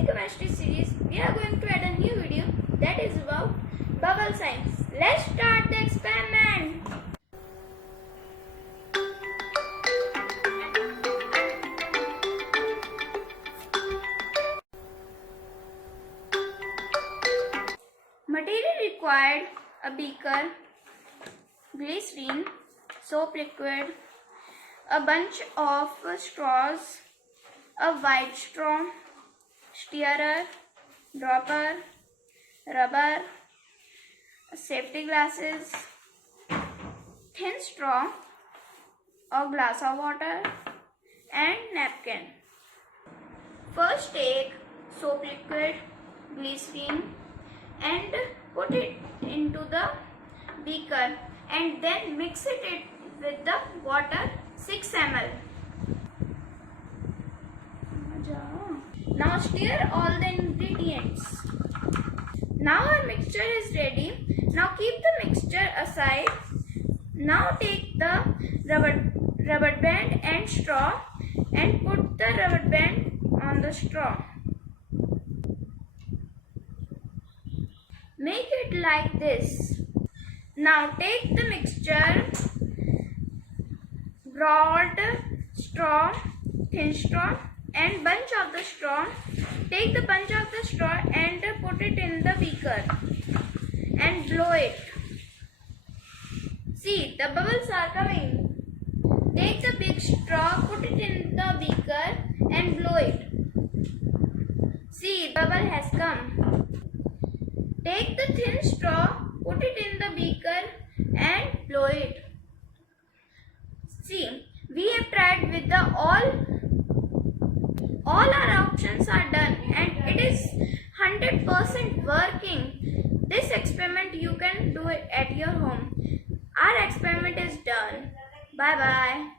the chemistry series, we are going to add a new video that is about bubble science. Let's start the experiment. Material required: a beaker, glycerine, soap liquid, a bunch of straws, a white straw, stirrer, dropper, rubber, safety glasses, thin straw, a glass of water, and napkin. First take soap liquid, glycerine, and put it into the beaker and then mix it with the water 6 ml. Now stir all the ingredients. Now our mixture is ready. Now keep the mixture aside. Now take the rubber band and straw and put the rubber band on the straw. Make it like this. Now take the mixture, broad straw, thin straw, and bunch of the straw. Take the bunch of the straw and put it in the beaker and blow it. See, the bubbles are coming. Take the big straw, put it in the beaker and blow it. See, bubble has come. Take the thin straw, put it in the beaker and blow it. See, we have tried with the all our options are done and it is 100% working. This experiment you can do it at your home. Our experiment is done. Bye bye.